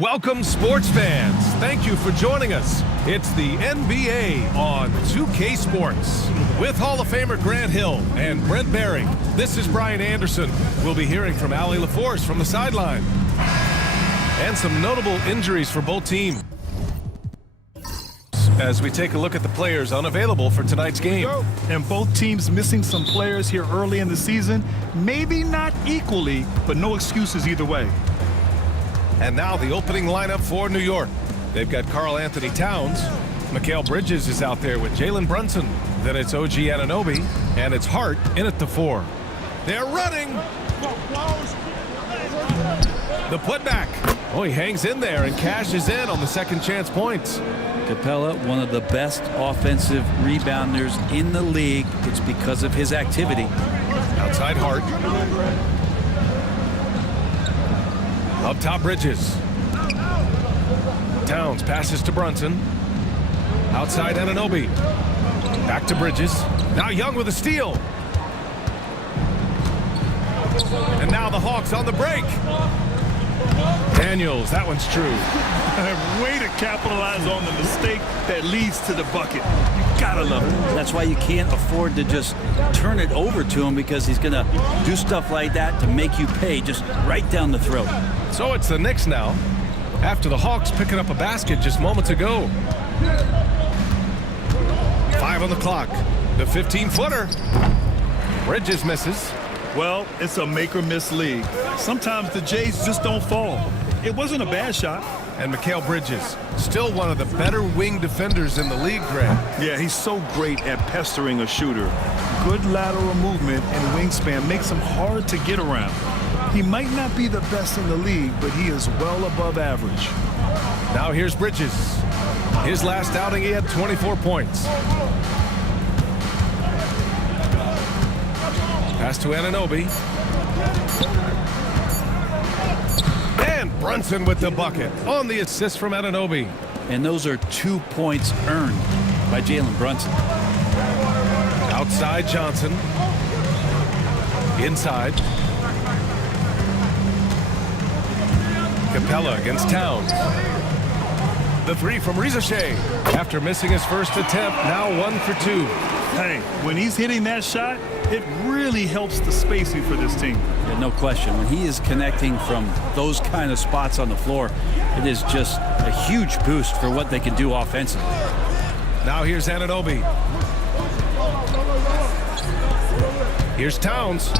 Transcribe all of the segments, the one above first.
Welcome, sports fans. Thank you for joining us. It's the NBA on 2K Sports. With Hall of Famer Grant Hill and Brent Barry, this is Brian Anderson. We'll be hearing from Allie LaForce from the sideline. And some notable injuries for both teams as we take a look at the players unavailable for tonight's game. And both teams missing some players here early in the season. Maybe not equally, but no excuses either way. And now the opening lineup for New York. They've got Karl Anthony Towns. Mikal Bridges is out there with Jalen Brunson. Then it's OG Anunoby, and it's Hart in at the 4. They're running. The putback. Oh, he hangs in there and cashes in on the second chance points. Capella, one of the best offensive rebounders in the league. It's because of his activity. Outside Hart. Up top, Bridges. Towns passes to Brunson. Outside Anunoby. Back to Bridges. Now Young with a steal. And now the Hawks on the break. Daniels, that one's true. Way to capitalize on the mistake that leads to the bucket. You gotta love it. That's why you can't afford to just turn it over to him, because he's gonna do stuff like that to make you pay just right down the throat. So it's the Knicks now, after the Hawks picking up a basket just moments ago. 5 on the clock. The 15-footer. Bridges misses. Well, it's a make-or-miss league. Sometimes the Jays just don't fall. It wasn't a bad shot. And Mikal Bridges, still one of the better wing defenders in the league, Grant. Yeah, he's so great at pestering a shooter. Good lateral movement and wingspan makes him hard to get around. He might not be the best in the league, but he is well above average. Now here's Bridges. His last outing, he had 24 points. Pass to Anunoby. And Brunson with the bucket on the assist from Anunoby. And those are 2 points earned by Jalen Brunson. Outside Johnson. Inside. Capella against Towns. The 3 from Rizashay. After missing his first attempt, now 1 for 2. Hey, when he's hitting that shot, it really helps the spacing for this team. Yeah, no question. When he is connecting from those kind of spots on the floor, it is just a huge boost for what they can do offensively. Now here's Anunoby. Here's Towns.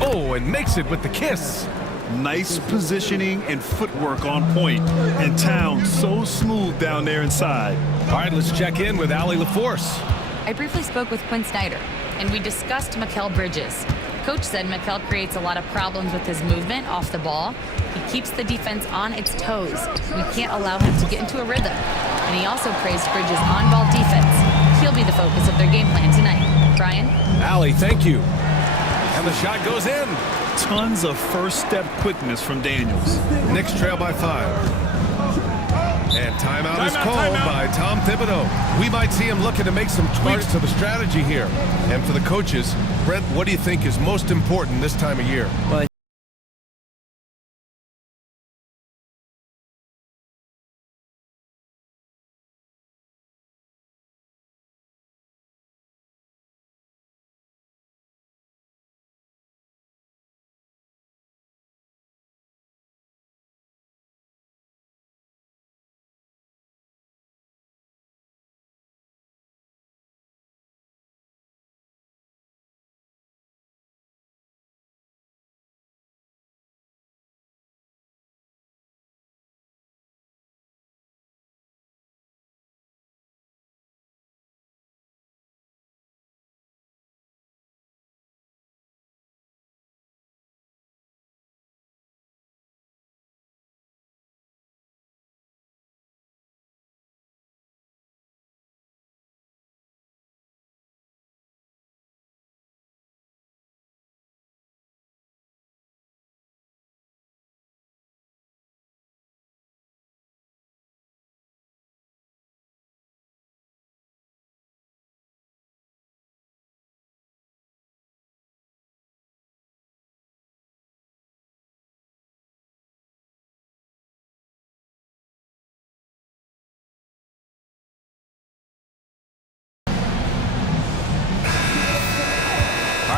Oh, and makes it with the kiss. Nice positioning and footwork on point. And Towns so smooth down there inside. All right, let's check in with Allie LaForce. I briefly spoke with Quinn Snyder, and we discussed Mikal Bridges. Coach said Mikal creates a lot of problems with his movement off the ball. He keeps the defense on its toes. We can't allow him to get into a rhythm. And he also praised Bridges' on-ball defense. He'll be the focus of their game plan tonight. Brian? Allie, thank you. And the shot goes in. Tons of first-step quickness from Daniels. Knicks trail by 5. And timeout is called by Tom Thibodeau. We might see him looking to make some tweaks to the strategy here. And for the coaches, Brent, what do you think is most important this time of year? Well,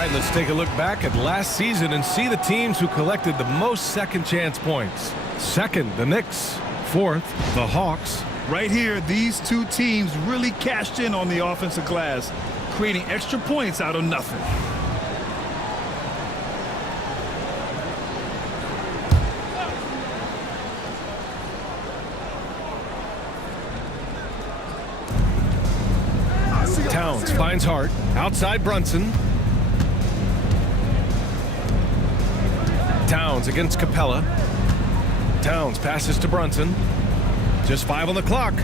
right, let's take a look back at last season and see the teams who collected the most second chance points. Second, the Knicks. Fourth, the Hawks. Right here, these two teams really cashed in on the offensive glass, creating extra points out of nothing. Towns finds Hart. Outside Brunson. Towns against Capella. Towns passes to Brunson. Just 5 on the clock.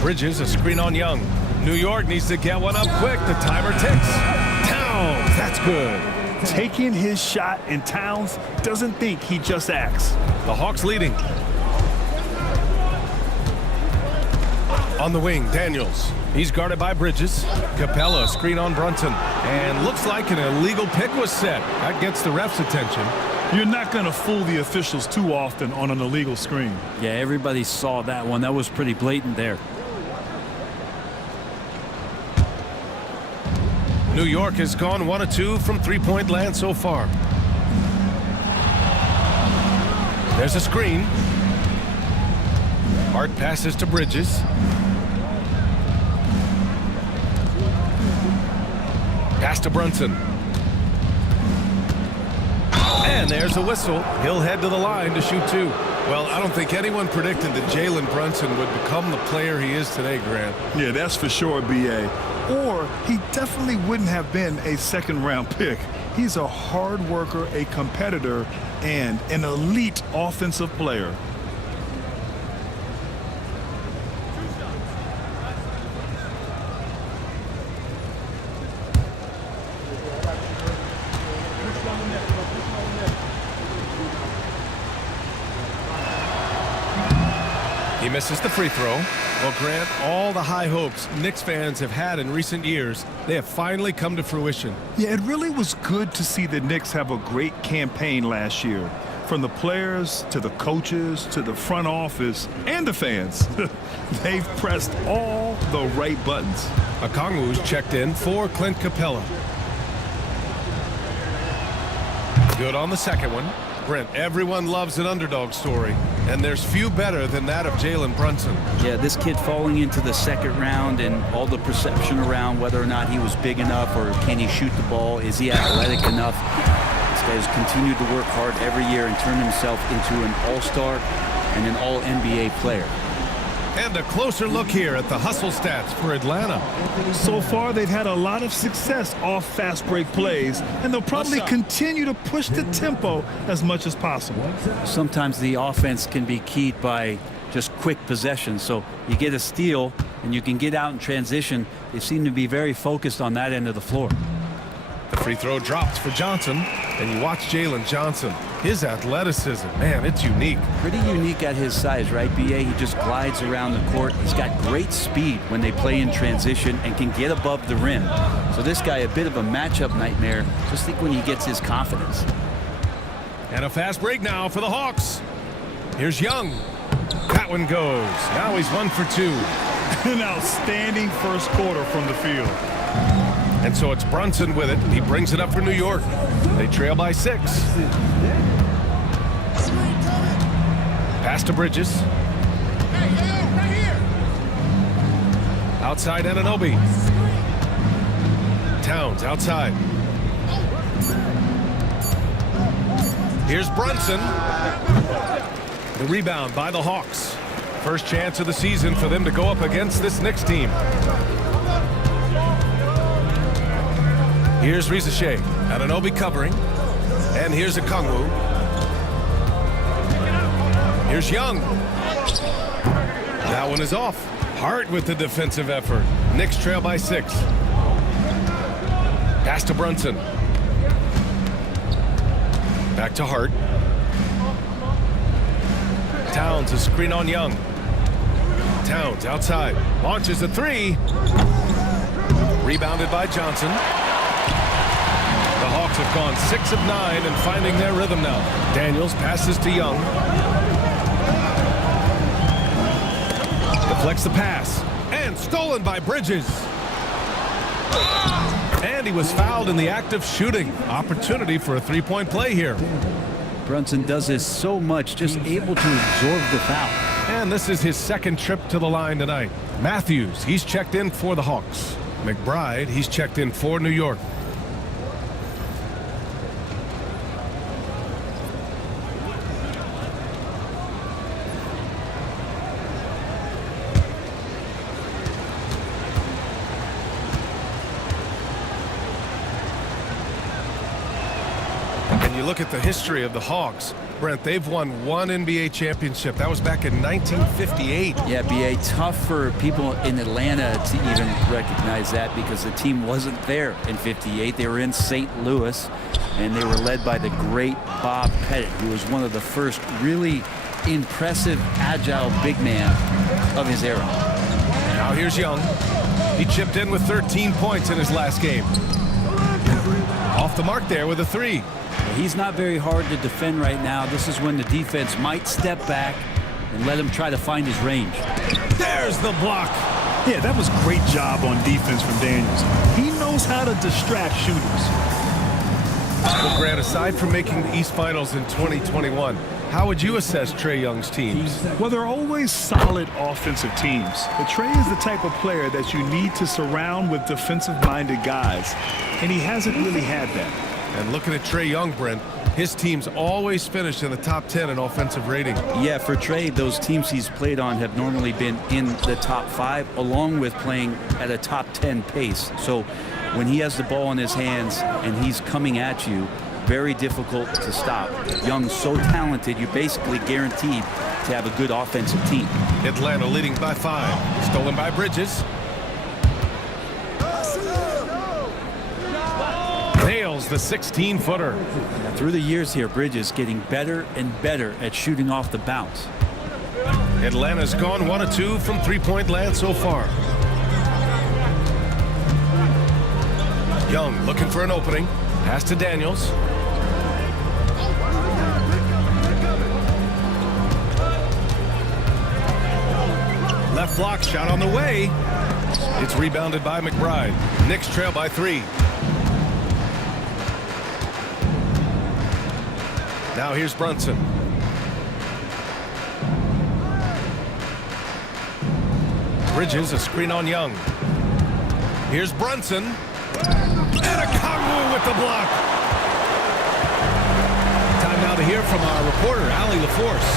Bridges, a screen on Young. New York needs to get one up quick. The timer ticks. Towns, that's good. Taking his shot, and Towns doesn't think, he just acts. The Hawks leading. On the wing, Daniels. He's guarded by Bridges. Capella, a screen on Brunson. And looks like an illegal pick was set. That gets the ref's attention. You're not going to fool the officials too often on an illegal screen. Yeah, everybody saw that one. That was pretty blatant there. New York has gone 1 of 2 from three-point land so far. There's a screen. Hart passes to Bridges. Pass to Brunson. And there's a whistle. He'll head to the line to shoot 2. Well, I don't think anyone predicted that Jalen Brunson would become the player he is today, Grant. Yeah, that's for sure, B.A. Or he definitely wouldn't have been a second-round pick. He's a hard worker, a competitor, and an elite offensive player. He misses the free throw. Well, Grant, all the high hopes Knicks fans have had in recent years, they have finally come to fruition. Yeah, it really was good to see the Knicks have a great campaign last year. From the players to the coaches to the front office and the fans. They've pressed all the right buttons. Okongwu's checked in for Clint Capella. Good on the second one. Brent, everyone loves an underdog story, and there's few better than that of Jalen Brunson. Yeah, this kid falling into the second round and all the perception around whether or not he was big enough or can he shoot the ball, is he athletic enough? This guy has continued to work hard every year and turn himself into an all-star and an all-NBA player. And a closer look here at the hustle stats for Atlanta. So far, they've had a lot of success off fast break plays, and they'll probably continue to push the tempo as much as possible. Sometimes the offense can be keyed by just quick possession. So you get a steal and you can get out in transition. They seem to be very focused on that end of the floor. The free throw drops for Johnson, and you watch Jalen Johnson. His athleticism, man, it's unique. Pretty unique at his size, right, B.A.? He just glides around the court. He's got great speed when they play in transition and can get above the rim. So this guy, a bit of a matchup nightmare. Just think when he gets his confidence. And a fast break now for the Hawks. Here's Young. That one goes. Now he's 1 for 2. An outstanding first quarter from the field. And so it's Brunson with it. He brings it up for New York. They trail by 6. Pass to Bridges. Outside Anunoby. Towns outside. Here's Brunson. The rebound by the Hawks. First chance of the season for them to go up against this Knicks team. Here's Rizachet. Anunoby covering. And here's Okongwu. Here's Young. That one is off. Hart with the defensive effort. Knicks trail by 6. Pass to Brunson. Back to Hart. Towns a screen on Young. Towns outside. Launches a 3. Rebounded by Johnson. The Hawks have gone 6 of 9 and finding their rhythm now. Daniels passes to Young. Deflects the pass. And stolen by Bridges. And he was fouled in the act of shooting. Opportunity for a three-point play here. Brunson does this so much, just able to absorb the foul. And this is his second trip to the line tonight. Matthews, he's checked in for the Hawks. McBride, he's checked in for New York. And you look at the history of the Hawks. Brent, they've won one NBA championship. That was back in 1958. Yeah, B.A., tough for people in Atlanta to even recognize that because the team wasn't there in 58. They were in St. Louis, and they were led by the great Bob Pettit, who was one of the first really impressive, agile big man of his era. Now here's Young. He chipped in with 13 points in his last game. Off the mark there with a three. He's not very hard to defend right now. This is when the defense might step back and let him try to find his range. There's the block. Yeah, that was great job on defense from Daniels. He knows how to distract shooters. Well, Grant, aside from making the East Finals in 2021, how would you assess Trae Young's teams? Well, they're always solid offensive teams. But Trae is the type of player that you need to surround with defensive-minded guys, and he hasn't really had that. And looking at Trae Young, Brent, his teams always finish in the top 10 in offensive rating. Yeah, for Trae, those teams he's played on have normally been in the top 5, along with playing at a top 10 pace. So when he has the ball in his hands and he's coming at you, very difficult to stop. Young's so talented, you're basically guaranteed to have a good offensive team. Atlanta leading by 5. Stolen by Bridges. Nails the 16-footer. Through the years here, Bridges getting better and better at shooting off the bounce. Atlanta's gone 1 of 2 from three-point land so far. Young looking for an opening. Pass to Daniels. Left block shot on the way. It's rebounded by McBride. Knicks trail by 3. Now here's Brunson. Bridges, a screen on Young. Here's Brunson. And a Kongwu with the block. Time now to hear from our reporter, Allie LaForce.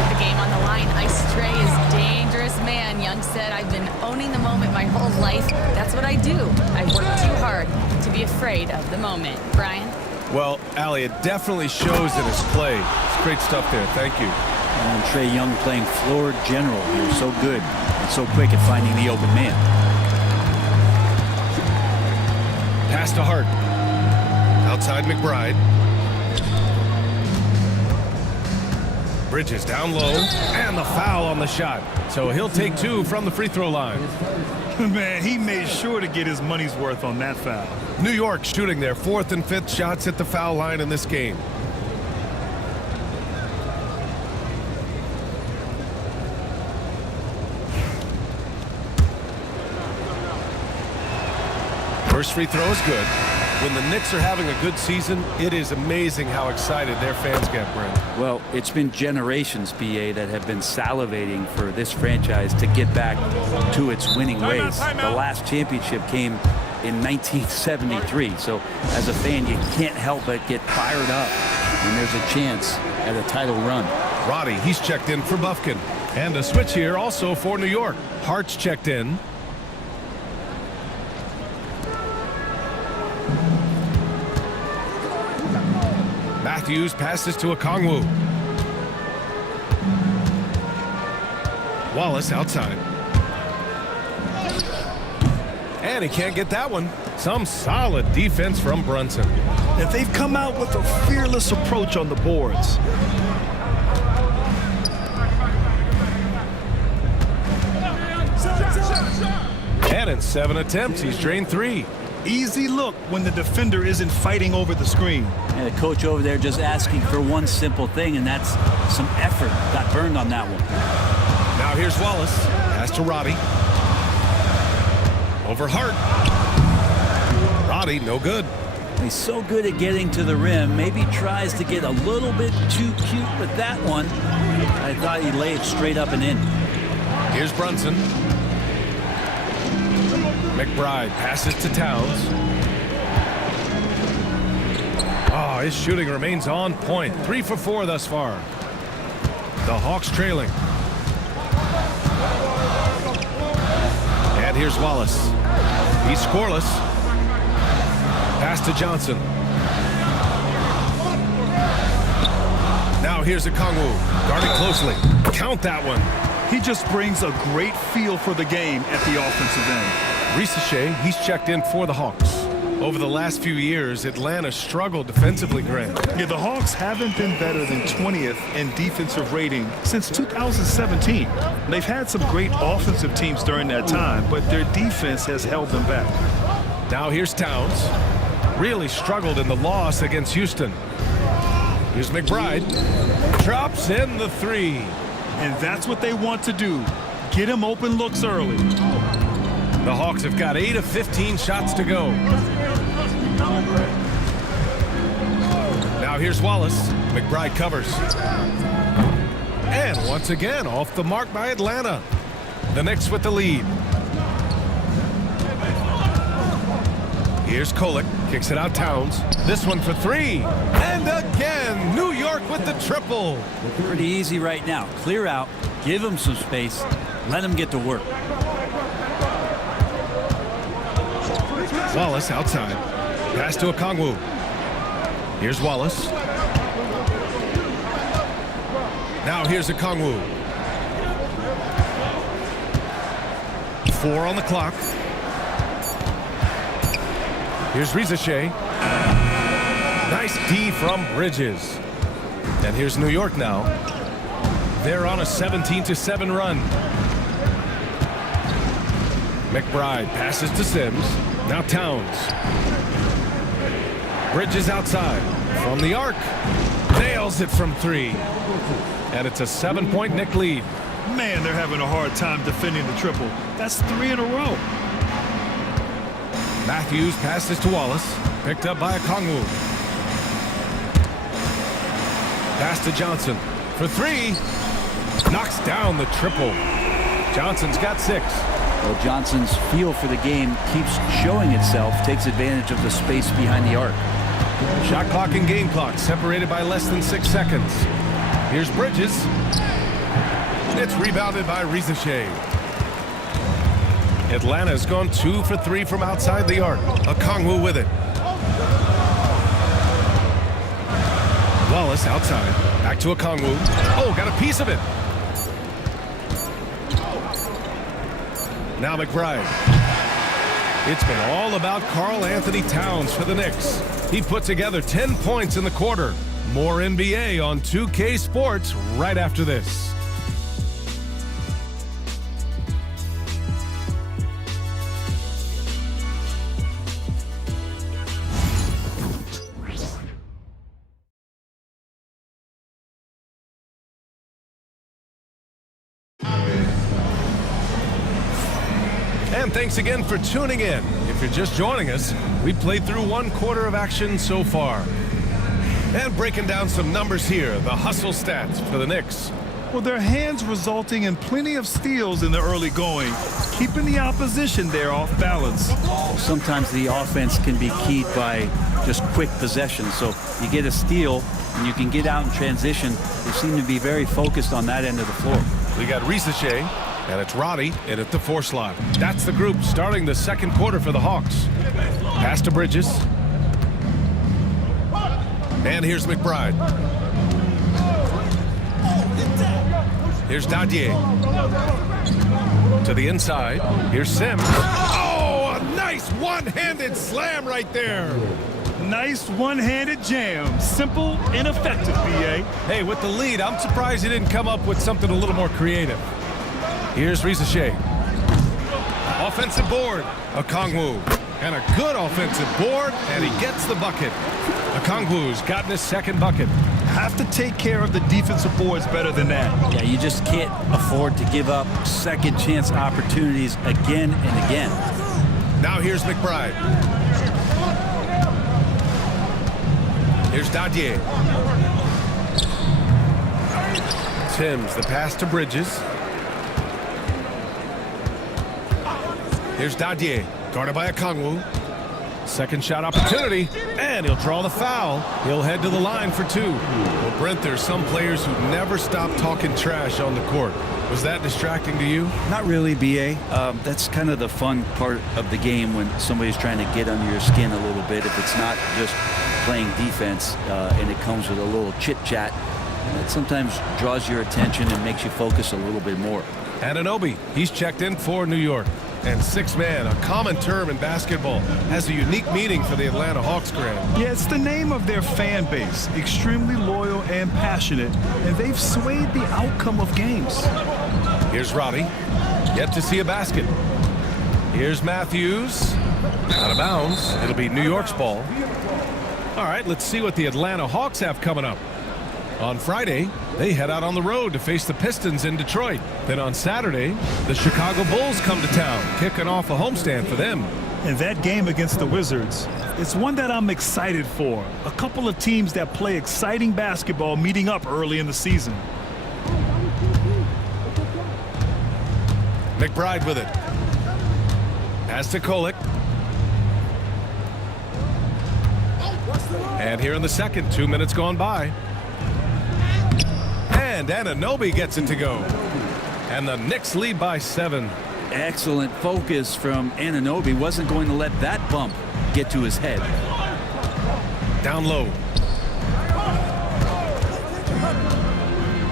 With the game on the line, Ice Trae is dangerous man. Young said, I've been owning the moment my whole life. That's what I do. I work too hard to be afraid of the moment. Brian? Well, Allie, it definitely shows in his play. It's great stuff there. Thank you. And Trae Young playing floor general here. So good and so quick at finding the open man. Pass to Hart. Outside McBride. Bridges down low. And the foul on the shot. So he'll take 2 from the free throw line. Man, he made sure to get his money's worth on that foul. New York shooting their 4th and 5th shots at the foul line in this game. First free throw is good. When the Knicks are having a good season, it is amazing how excited their fans get, Brent. Well, it's been generations, BA, that have been salivating for this franchise to get back to its winning ways. The last championship came in 1973. So as a fan, you can't help but get fired up when there's a chance at a title run. Roddy, he's checked in for Bufkin. And a switch here also for New York. Hart's checked in. Matthews passes to Okongwu. Wallace outside. And he can't get that one. Some solid defense from Brunson. And they've come out with a fearless approach on the boards. And in 7 attempts, he's drained 3. Easy look when the defender isn't fighting over the screen. And the coach over there just asking for one simple thing, and that's some effort. Got burned on that one. Now here's Wallace. Pass to Roddy. Over Hart. Roddy, no good. He's so good at getting to the rim. Maybe tries to get a little bit too cute with that one. I thought he laid it straight up and in. Here's Brunson. McBride passes to Towns. Oh, his shooting remains on point. 3 for 4 thus far. The Hawks trailing. And here's Wallace. He's scoreless. Pass to Johnson. Now here's Okongwu. Guarding closely. Count that one. He just brings a great feel for the game at the offensive end. Ricochet, he's checked in for the Hawks. Over the last few years, Atlanta struggled defensively, Grant. Yeah, the Hawks haven't been better than 20th in defensive rating since 2017. They've had some great offensive teams during that time, but their defense has held them back. Now here's Towns. Really struggled in the loss against Houston. Here's McBride. Drops in the 3. And that's what they want to do. Get him open looks early. The Hawks have got 8 of 15 shots to go. Now here's Wallace. McBride covers. And once again, off the mark by Atlanta. The Knicks with the lead. Here's Kolek. Kicks it out Towns. This one for 3. And again, New York with the triple. Pretty easy right now. Clear out. Give him some space. Let him get to work. Wallace outside. Pass to Okongwu. Here's Wallace. Now here's Okongwu. 4 on the clock. Here's Ricochet. Nice D from Bridges. And here's New York now. They're on a 17-7 run. McBride passes to Sims. Now Towns. Bridges outside. From the arc. Nails it from 3. And it's a 7-point Knick lead. Man, they're having a hard time defending the triple. That's 3 in a row. Matthews passes to Wallace. Picked up by Okongwu. Pass to Johnson. For 3. Knocks down the triple. Johnson's got 6. Well, Johnson's feel for the game keeps showing itself. Takes advantage of the space behind the arc. Shot clock and game clock separated by less than 6 seconds. Here's Bridges. It's rebounded by Ricochet. Atlanta's gone 2 for 3 from outside the arc. Okongwu with it. Wallace outside. Back to Okongwu. Oh, got a piece of it. Now McBride. It's been all about Karl Anthony Towns for the Knicks. He put together 10 points in the quarter. More NBA on 2K Sports right after this. And thanks again for tuning in. If you're just joining us, we played through 1 quarter of action so far. And breaking down some numbers here, the hustle stats for the Knicks. Well, their hands resulting in plenty of steals in the early going, keeping the opposition there off balance. Sometimes the offense can be keyed by just quick possession. So you get a steal and you can get out in transition. They seem to be very focused on that end of the floor. We got Ricochet. And it's Roddy in at the 4 slot. That's the group starting the 2nd quarter for the Hawks. Pass to Bridges. And here's McBride. Here's Dadier. To the inside. Here's Sims. Oh, a nice one-handed slam right there. Nice one-handed jam. Simple and effective, B.A. Hey, with the lead, I'm surprised he didn't come up with something a little more creative. Here's Ricochet. Offensive board. Okongwu. And a good offensive board, and he gets the bucket. Okongwu's gotten his 2nd bucket. Have to take care of the defensive boards better than that. Yeah, you just can't afford to give up second chance opportunities again and again. Now here's McBride. Here's Dadier. Sims, the pass to Bridges. Here's Dadier, guarded by Okongwu. Second shot opportunity, and he'll draw the foul. He'll head to the line for two. Well, Brent, there's some players who never stop talking trash on the court. Was that distracting to you? Not really, BA. That's kind of the fun part of the game when somebody's trying to get under your skin a little bit. If it's not just playing defense and it comes with a little chit-chat, that sometimes draws your attention and makes you focus a little bit more. Anunoby, he's checked in for New York. And six man, a common term in basketball, has a unique meaning for the Atlanta Hawks, Grant. Yeah, it's the name of their fan base. Extremely loyal and passionate, and they've swayed the outcome of games. Here's Roddy, yet to see a basket. Here's Matthews, out of bounds. It'll be New York's ball. All right, let's see what the Atlanta Hawks have coming up. On Friday, they head out on the road to face the Pistons in Detroit. Then on Saturday, the Chicago Bulls come to town, kicking off a homestand for them. And that game against the Wizards, it's one that I'm excited for. A couple of teams that play exciting basketball meeting up early in the season. McBride with it. Pass to Kolek. And here in the second, 2 minutes gone by. And Anunoby gets it to go. And the Knicks lead by 7. Excellent focus from Anunoby. Wasn't going to let that bump get to his head. Down low.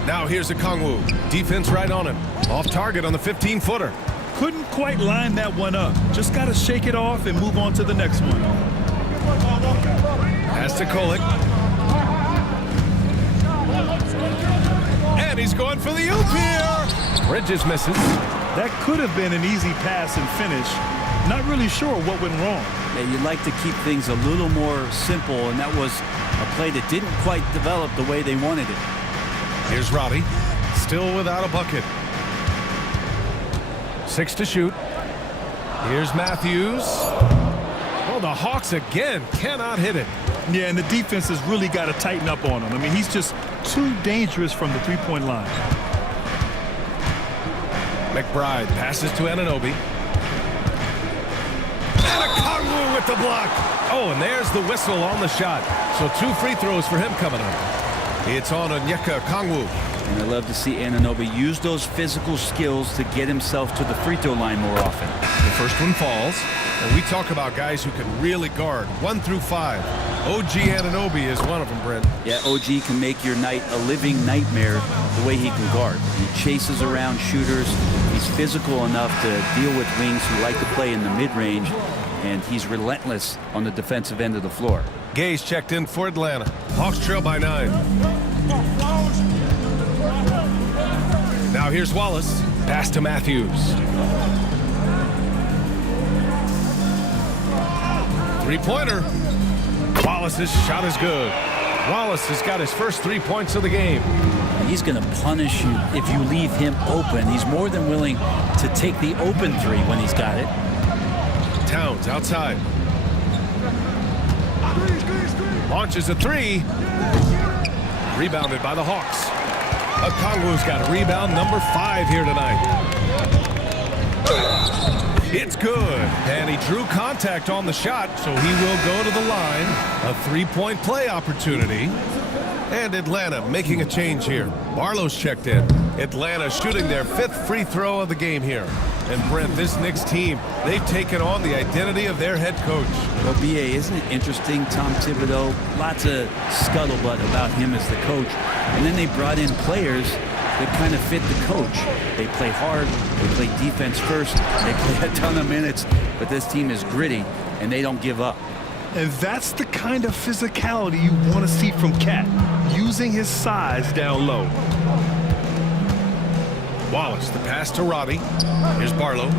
Now here's Okongwu. Defense right on him. Off target on the 15-footer. Couldn't quite line that one up. Just got to shake it off and move on to the next one. Pass to Kolek. And he's going for the oop here. Bridges misses. That could have been an easy pass and finish. Not really sure what went wrong. Yeah, you'd like to keep things a little more simple, and that was a play that didn't quite develop the way they wanted it. Here's Roddy, still without a bucket. 6 to shoot. Here's Matthews. Oh, the Hawks again cannot hit it. Yeah, and the defense has really got to tighten up on him. I mean, he's just too dangerous from the three-point line. McBride passes to Anunoby. And Okongwu with the block. Oh, and there's the whistle on the shot. So 2 free throws for him coming up. It's on Onyeka Okongwu. And I love to see Anunoby use those physical skills to get himself to the free throw line more often. The first one falls. And we talk about guys who can really guard 1 through 5. OG Anunoby is one of them, Brent. Yeah, OG can make your night a living nightmare the way he can guard. He chases around shooters. He's physical enough to deal with wings who like to play in the mid-range, and he's relentless on the defensive end of the floor. Gay's checked in for Atlanta. Hawks trail by 9. Now here's Wallace. Pass to Matthews. 3-pointer. Wallace's shot is good. Wallace has got his first 3 points of the game. He's going to punish you if you leave him open. He's more than willing to take the open 3 when he's got it. Towns outside. Launches a 3. Rebounded by the Hawks. Okongwu's got a rebound number 5 here tonight. It's good, and he drew contact on the shot, so he will go to the line. A 3-point play opportunity. And Atlanta making a change here. Barlow's checked in. Atlanta shooting their 5th free throw of the game here. And Brent, this Knicks team, they've taken on the identity of their head coach. Well, BA, isn't it interesting? Tom Thibodeau, lots of scuttlebutt about him as the coach. And then they brought in players that kind of fit the coach. They play hard, they play defense first, they play a ton of minutes, but this team is gritty, and they don't give up. And that's the kind of physicality you want to see from Cat, using his size down low. Wallace, the pass to Roddy. Here's Barlow.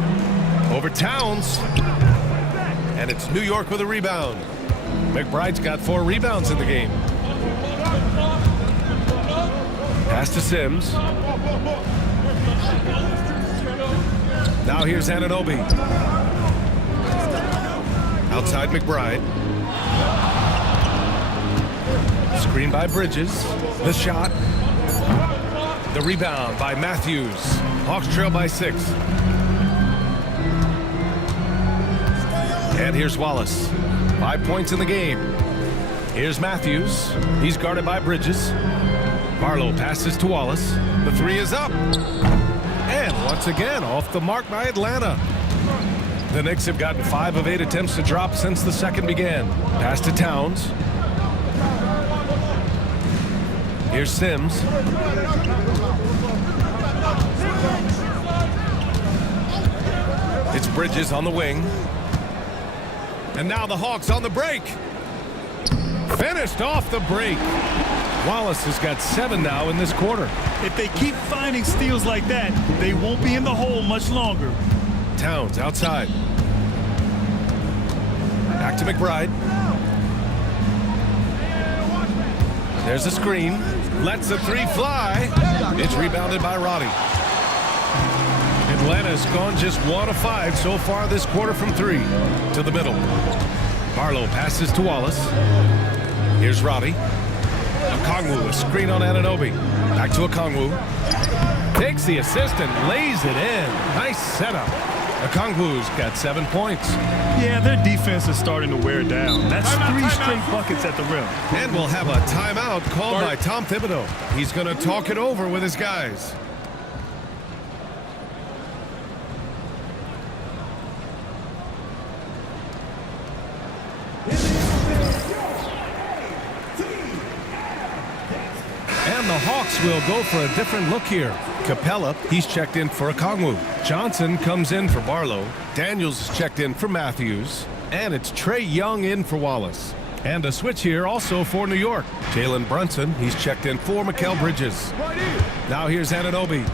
Over Towns. And it's New York with a rebound. McBride's got 4 rebounds in the game. Pass to Sims. Now here's Anunoby. Outside McBride. Screen by Bridges. The shot. The rebound by Matthews. Hawks trail by 6. And here's Wallace. 5 points in the game. Here's Matthews. He's guarded by Bridges. Barlow passes to Wallace. The 3 is up. And once again, off the mark by Atlanta. The Knicks have gotten 5 of 8 attempts to drop since the second began. Pass to Towns. Here's Sims. It's Bridges on the wing. And now the Hawks on the break. Finished off the break. Wallace has got 7 now in this quarter. If they keep finding steals like that, they won't be in the hole much longer. Towns outside. Back to McBride. There's a screen. Lets the 3 fly. It's rebounded by Roddy. Atlanta's gone just 1 of 5 so far this quarter from 3. To the middle. Barlow passes to Wallace. Here's Roddy. Okongwu, a screen on Anunoby. Back to Okongwu. Takes the assist and lays it in. Nice setup. Okongwu's got 7 points. Yeah, their defense is starting to wear down. That's 3 straight buckets at the rim. And we'll have a timeout called by Tom Thibodeau. He's going to talk it over with his guys. And the Hawks will go for a different look here. Capella, he's checked in for Okongwu. Johnson comes in for Barlow. Daniels is checked in for Matthews. And it's Trae Young in for Wallace. And a switch here also for New York. Jalen Brunson, he's checked in for Mikal Bridges. Now here's Anunoby.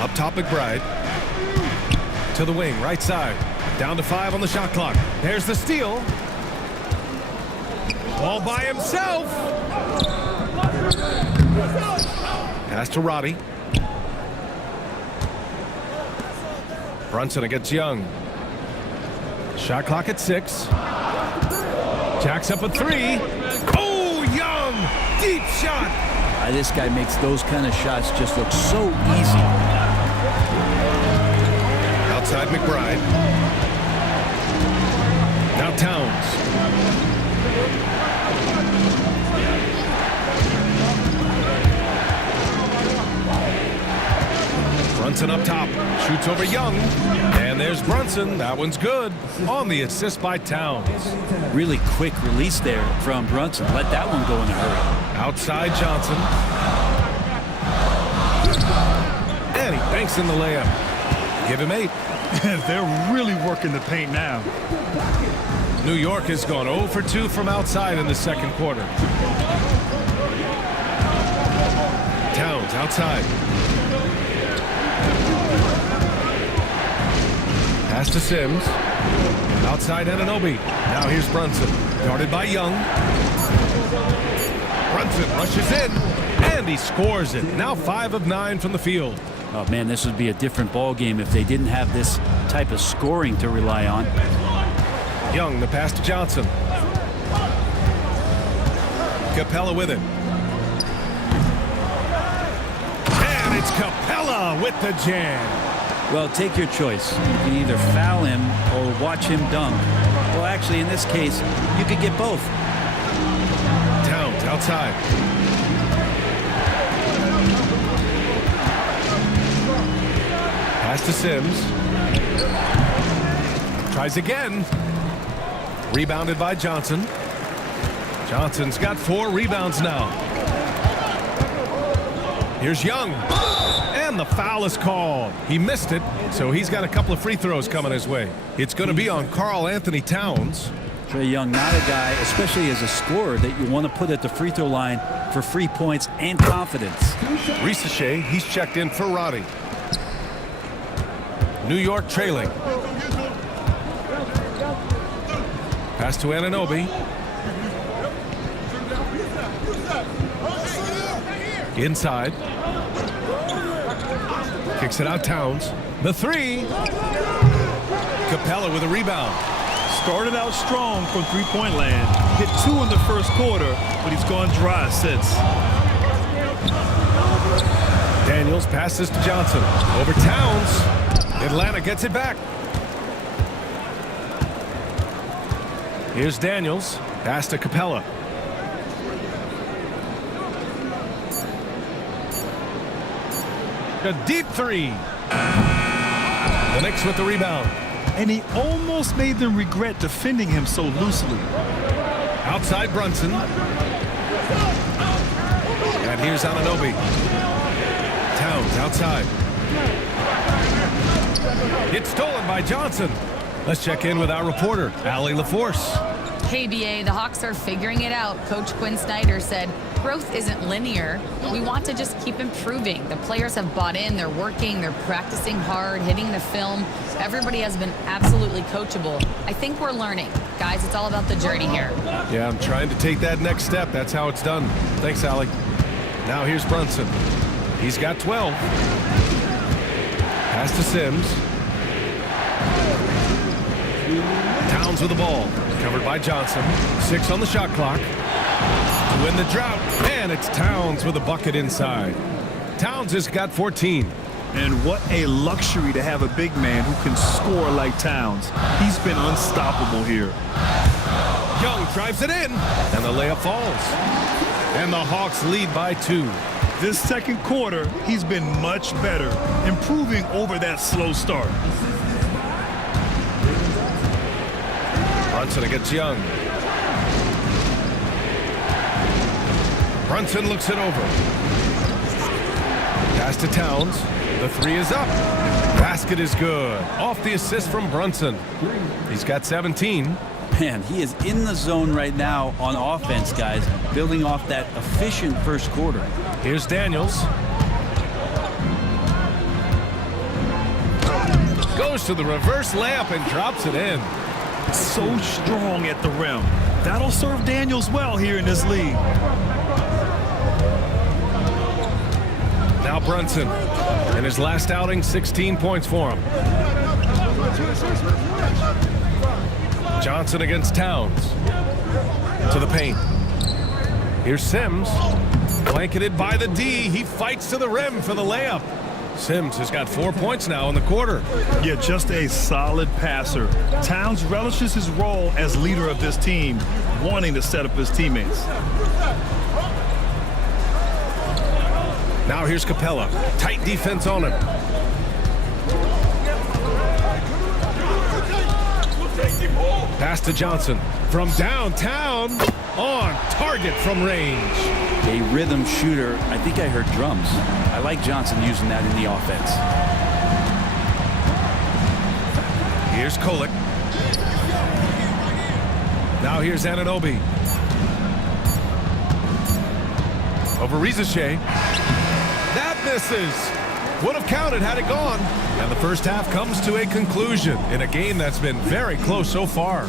Up top McBride. To the wing, right side. Down to 5 on the shot clock. There's the steal. All by himself. Pass to Roddy. Brunson against Young. Shot clock at 6. Jacks up a 3. Oh, Young! Deep shot! This guy makes those kind of shots just look so easy. Outside McBride. Now Towns. Brunson up top. Shoots over Young. And there's Brunson. That one's good. On the assist by Towns. Really quick release there from Brunson. Let that one go in a hurry. Outside Johnson. And he banks in the layup. Give him 8. They're really working the paint now. New York has gone 0 for 2 from outside in the second quarter. Towns outside. Pass to Sims. Outside Anunoby. Now here's Brunson. Guarded by Young. Brunson rushes in. And he scores it. Now 5 of 9 from the field. Oh, man, this would be a different ball game if they didn't have this type of scoring to rely on. Young, the pass to Johnson. Capella with it. And it's Capella with the jam. Well, take your choice. You can either foul him or watch him dunk. Well, actually, in this case, you could get both. Towns outside. Pass to Sims. Tries again. Rebounded by Johnson. Johnson's got 4 rebounds now. Here's Young. And the foul is called. He missed it, so he's got a couple of free throws coming his way. It's going to be on Karl Anthony Towns. Trae Young, not a guy, especially as a scorer, that you want to put at the free throw line for free points and confidence. Risache, he's checked in for Roddy. New York trailing. Pass to Anunoby. Inside. Kicks it out Towns. The 3. Capella with a rebound. Started out strong from three-point land. Hit 2 in the first quarter, but he's gone dry since. Daniels passes to Johnson. Over Towns. Atlanta gets it back. Here's Daniels. Pass to Capella. A deep three. The Knicks with the rebound. And he almost made them regret defending him so loosely. Outside Brunson. And here's Anunoby. Towns outside. It's stolen by Johnson. Let's check in with our reporter, Allie LaForce. Hey, BA, the Hawks are figuring it out. Coach Quinn Snyder said, growth isn't linear. We want to just keep improving. The players have bought in. They're working. They're practicing hard, hitting the film. Everybody has been absolutely coachable. I think we're learning. Guys, it's all about the journey here. Yeah, I'm trying to take that next step. That's how it's done. Thanks, Allie. Now here's Brunson. He's got 12. Pass to Sims. Towns with the ball. Covered by Johnson. 6 on the shot clock. To win the drought. And it's Towns with a bucket inside. Towns has got 14. And what a luxury to have a big man who can score like Towns. He's been unstoppable here. Young drives it in. And the layup falls. And the Hawks lead by 2. This second quarter, he's been much better, improving over that slow start. Brunson against Young. Brunson looks it over. Pass to Towns. The 3 is up. Basket is good. Off the assist from Brunson. He's got 17. Man, he is in the zone right now on offense, guys, building off that efficient first quarter. Here's Daniels. Goes to the reverse layup and drops it in. So strong at the rim. That'll serve Daniels well here in this league. Now Brunson. In his last outing, 16 points for him. Johnson against Towns. To the paint. Here's Sims. Blanketed by the D. He fights to the rim for the layup. Sims has got 4 points now in the quarter. Yeah, just a solid passer. Towns relishes his role as leader of this team, wanting to set up his teammates. Now here's Capella. Tight defense on him. Pass to Johnson. From downtown. On target from range. A rhythm shooter. I think I heard drums. I like Johnson using that in the offense. Here's Kolek. Now here's Anunoby. Over Rizachet. That misses. Would have counted had it gone. And the first half comes to a conclusion in a game that's been very close so far.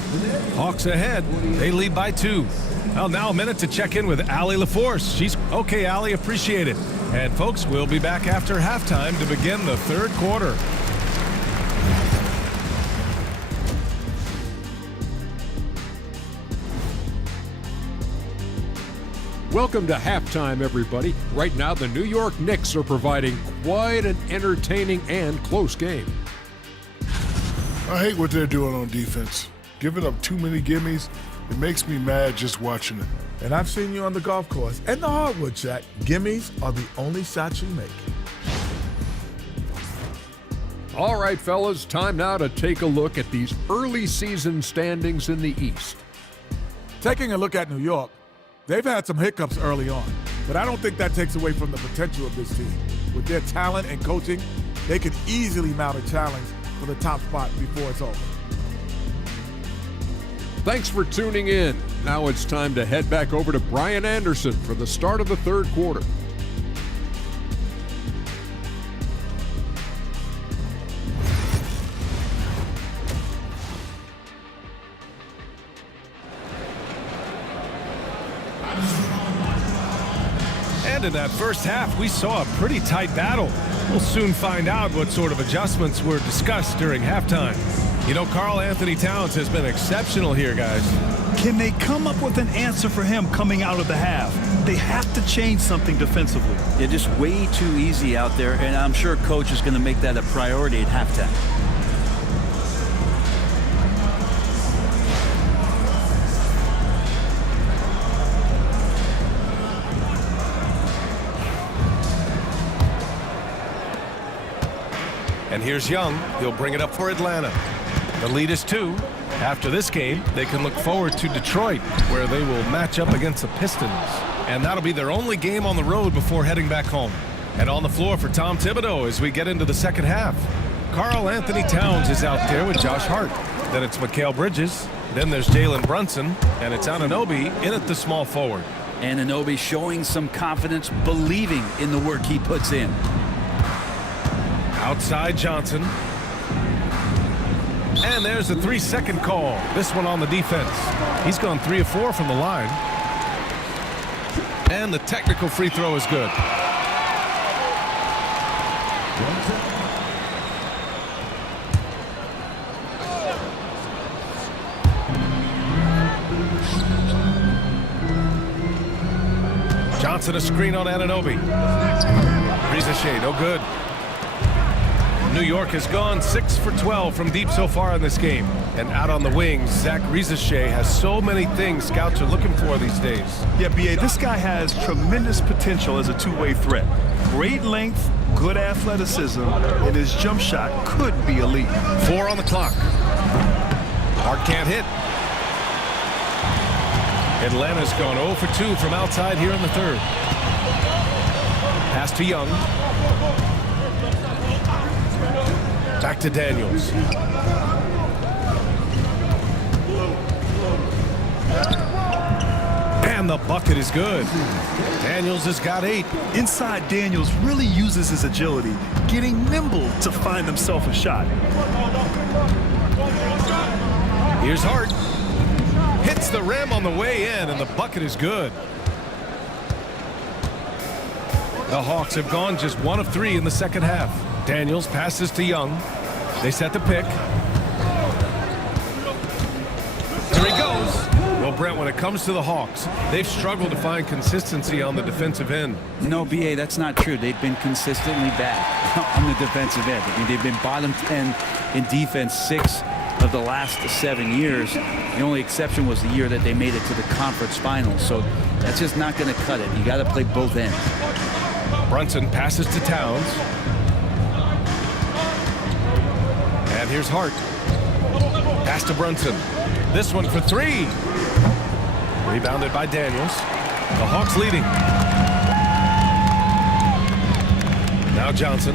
Hawks ahead. They lead by 2. Well, now a minute to check in with Allie LaForce. She's okay, Allie, appreciate it. And folks, we'll be back after halftime to begin the third quarter. Welcome to halftime, everybody. Right now, the New York Knicks are providing quite an entertaining and close game. I hate what they're doing on defense. Giving up too many gimmies, it makes me mad just watching it. And I've seen you on the golf course and the hardwood, Jack. Gimmies are the only shots you make. All right, fellas, time now to take a look at these early season standings in the East. Taking a look at New York, they've had some hiccups early on, but I don't think that takes away from the potential of this team. With their talent and coaching, they could easily mount a challenge for the top spot before it's over. Thanks for tuning in. Now it's time to head back over to Brian Anderson for the start of the third quarter. And in that first half, we saw a pretty tight battle. We'll soon find out what sort of adjustments were discussed during halftime. You know, Karl Anthony Towns has been exceptional here, guys. Can they come up with an answer for him coming out of the half? They have to change something defensively. They're just way too easy out there, and I'm sure coach is going to make that a priority at halftime. And here's Young. He'll bring it up for Atlanta. The lead is 2. After this game, they can look forward to Detroit, where they will match up against the Pistons. And that'll be their only game on the road before heading back home. And on the floor for Tom Thibodeau as we get into the second half. Karl Anthony Towns is out there with Josh Hart. Then it's Mikal Bridges. Then there's Jalen Brunson. And it's Anunoby in at the small forward. Anunoby showing some confidence, believing in the work he puts in. Outside Johnson. And there's a 3-second call. This one on the defense. He's gone 3 of 4 from the line. And the technical free throw is good. Johnson a screen on Anunoby. Rizachet, no good. New York has gone 6 for 12 from deep so far in this game. And out on the wings, Zach Rizachet has so many things scouts are looking for these days. Yeah, B.A., this guy has tremendous potential as a two-way threat. Great length, good athleticism, and his jump shot could be elite. 4 on the clock. Hart can't hit. Atlanta's gone 0 for 2 from outside here in the third. Pass to Young. Back to Daniels. And the bucket is good. Daniels has got 8. Inside Daniels really uses his agility, getting nimble to find himself a shot. Here's Hart. Hits the rim on the way in, and the bucket is good. The Hawks have gone just 1 of 3 in the second half. Daniels passes to Young. They set the pick. There he goes. Well, Brent, when it comes to the Hawks, they've struggled to find consistency on the defensive end. No, B.A., that's not true. They've been consistently bad on the defensive end. I mean, they've been bottom 10 in defense 6 of the last 7 years. The only exception was the year that they made it to the conference finals. So that's just not going to cut it. You got to play both ends. Brunson passes to Towns. And here's Hart. Pass to Brunson. This one for 3. Rebounded by Daniels. The Hawks leading. Now Johnson.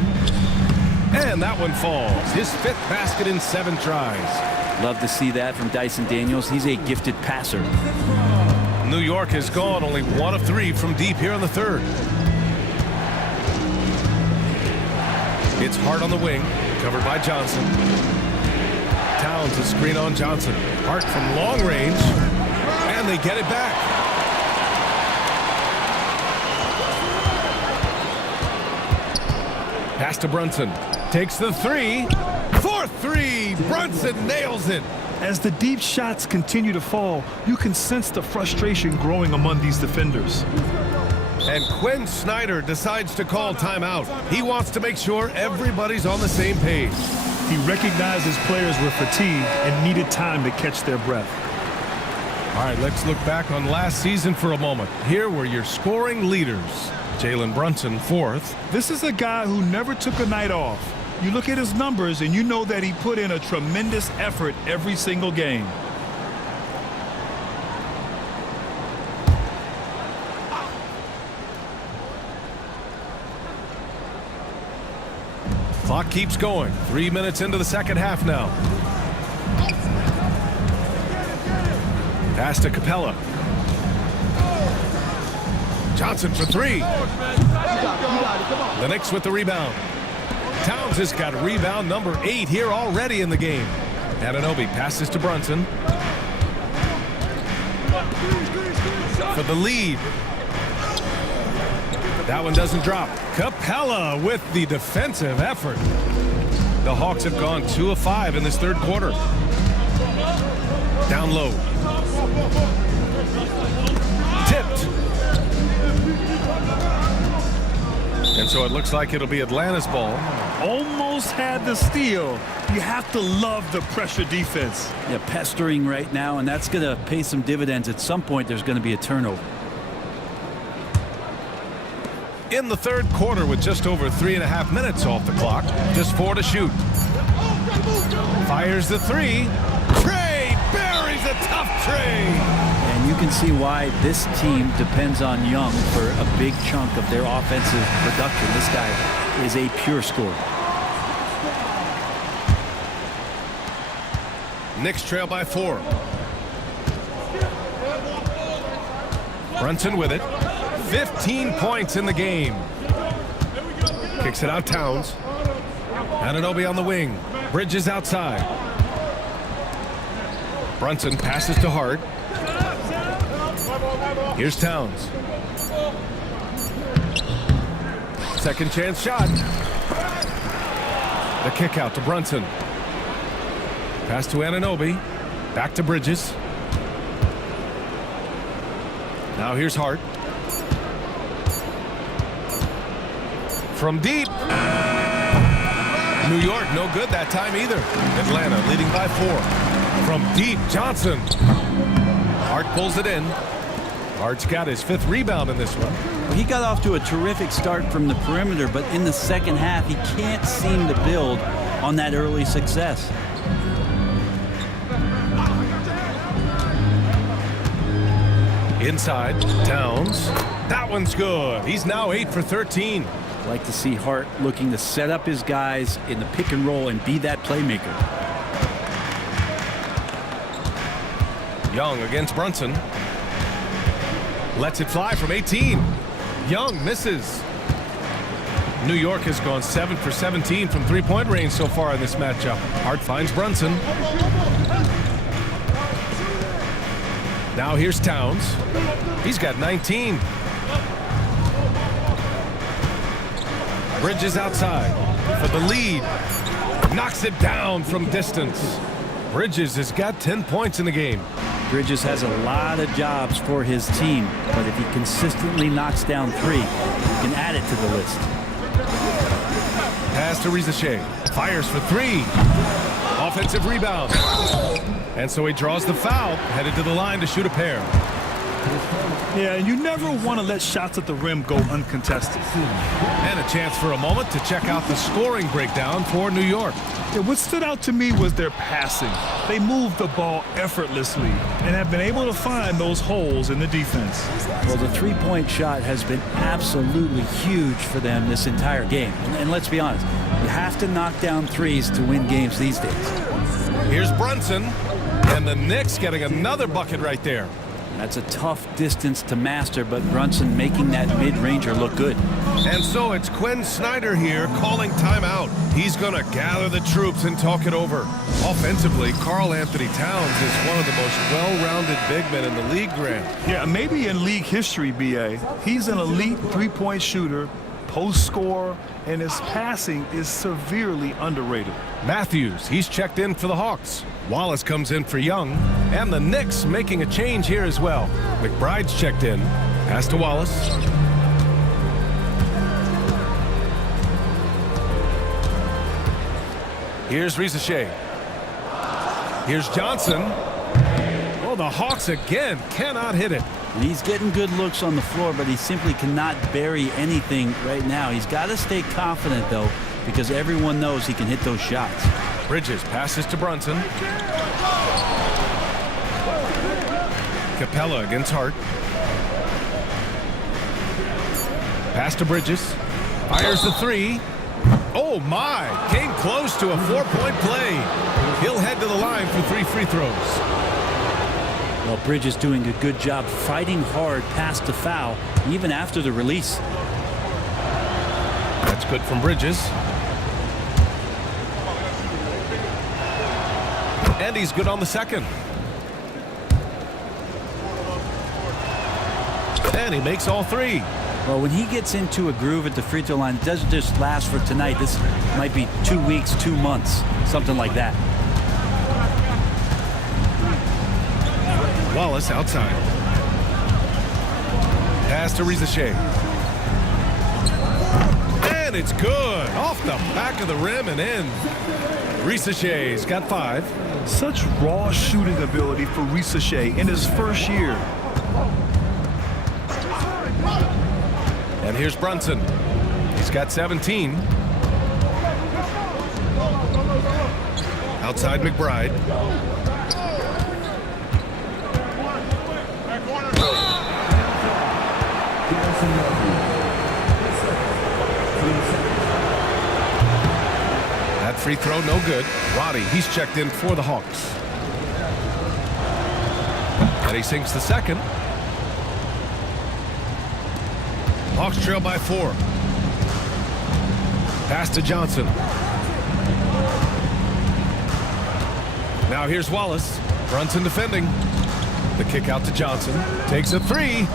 And that one falls. His 5th basket in 7 tries. Love to see that from Dyson Daniels. He's a gifted passer. New York has gone only 1 of 3 from deep here in the third. It's Hart on the wing, covered by Johnson. Towns a screen on Johnson. Hart from long range, and they get it back. Pass to Brunson. Takes the 3. 4-3. Brunson nails it. As the deep shots continue to fall, you can sense the frustration growing among these defenders. And Quinn Snyder decides to call timeout. He wants to make sure everybody's on the same page. He recognized his players were fatigued and needed time to catch their breath. All right, let's look back on last season for a moment. Here were your scoring leaders. Jalen Brunson, 4th. This is a guy who never took a night off. You look at his numbers and you know that he put in a tremendous effort every single game. Clock keeps going. 3 minutes into the second half now. Pass to Capella. Johnson for 3. The Knicks with the rebound. Towns has got rebound number 8 here already in the game. Anunoby passes to Brunson. For the lead. That one doesn't drop. Capella with the defensive effort. The Hawks have gone 2 of 5 in this third quarter. Down low. Tipped. And so it looks like it'll be Atlanta's ball. Almost had the steal. You have to love the pressure defense. Yeah, pestering right now, and that's going to pay some dividends. At some point, there's going to be a turnover. In the third quarter with just over 3.5 minutes off the clock. Just 4 to shoot. Fires the 3. Trey buries a tough Trey. And you can see why this team depends on Young for a big chunk of their offensive production. This guy is a pure scorer. Knicks trail by 4. Brunson with it. 15 points in the game. Kicks it out Towns. Anunoby on the wing. Bridges outside. Brunson passes to Hart. Here's Towns. Second chance shot. The kick out to Brunson. Pass to Anunoby. Back to Bridges. Now here's Hart. From deep. New York no good that time either. Atlanta leading by 4. From deep, Johnson. Hart pulls it in. Hart's got his 5th rebound in this one. He got off to a terrific start from the perimeter, but in the second half, he can't seem to build on that early success. Inside, Towns. That one's good. He's now 8 for 13. Like to see Hart looking to set up his guys in the pick and roll and be that playmaker. Young against Brunson. Lets it fly from 18. Young misses. New York has gone 7 for 17 from three-point range so far in this matchup. Hart finds Brunson. Now here's Towns. He's got 19. Bridges outside for the lead. Knocks it down from distance. Bridges has got 10 points in the game. Bridges has a lot of jobs for his team, but if he consistently knocks down 3, he can add it to the list. Pass to Rizachet. Fires for 3. Offensive rebound. And so he draws the foul, headed to the line to shoot a pair. Yeah, and you never want to let shots at the rim go uncontested. And a chance for a moment to check out the scoring breakdown for New York. Yeah, what stood out to me was their passing. They moved the ball effortlessly and have been able to find those holes in the defense. Well, the three-point shot has been absolutely huge for them this entire game. And let's be honest, you have to knock down threes to win games these days. Here's Brunson, and the Knicks getting another bucket right there. That's a tough distance to master, but Brunson making that mid-ranger look good. And so it's Quinn Snyder here calling timeout. He's going to gather the troops and talk it over. Offensively, Karl Anthony Towns is one of the most well-rounded big men in the league, Grant. Yeah, maybe in league history, B.A. He's an elite three-point shooter, post scorer, and his passing is severely underrated. Matthews, he's checked in for the Hawks. Wallace comes in for Young, and the Knicks making a change here as well. McBride's checked in. Pass to Wallace. Here's Rizachet. Here's Johnson. Oh, the Hawks again cannot hit it. He's getting good looks on the floor, but he simply cannot bury anything right now. He's got to stay confident, though, because everyone knows he can hit those shots. Bridges passes to Brunson. Capella against Hart. Pass to Bridges. Fires the 3. Oh my! Came close to a 4-point play. He'll head to the line for 3 free throws. Well, Bridges doing a good job fighting hard past the foul, even after the release. That's good from Bridges. And he's good on the second. And he makes all 3. Well, when he gets into a groove at the free throw line, it doesn't just last for tonight. This might be 2 weeks, 2 months, something like that. Wallace outside. Pass to Rizachet. And it's good. Off the back of the rim and in. Rizachet's got 5. Such raw shooting ability for Rizachet in his first year. And here's Brunson. He's got 17. Outside McBride. That free throw, no good. Roddy, he's checked in for the Hawks. And he sinks the second. Hawks trail by 4. Pass to Johnson. Now here's Wallace. Brunson defending. The kick out to Johnson. Takes a 3.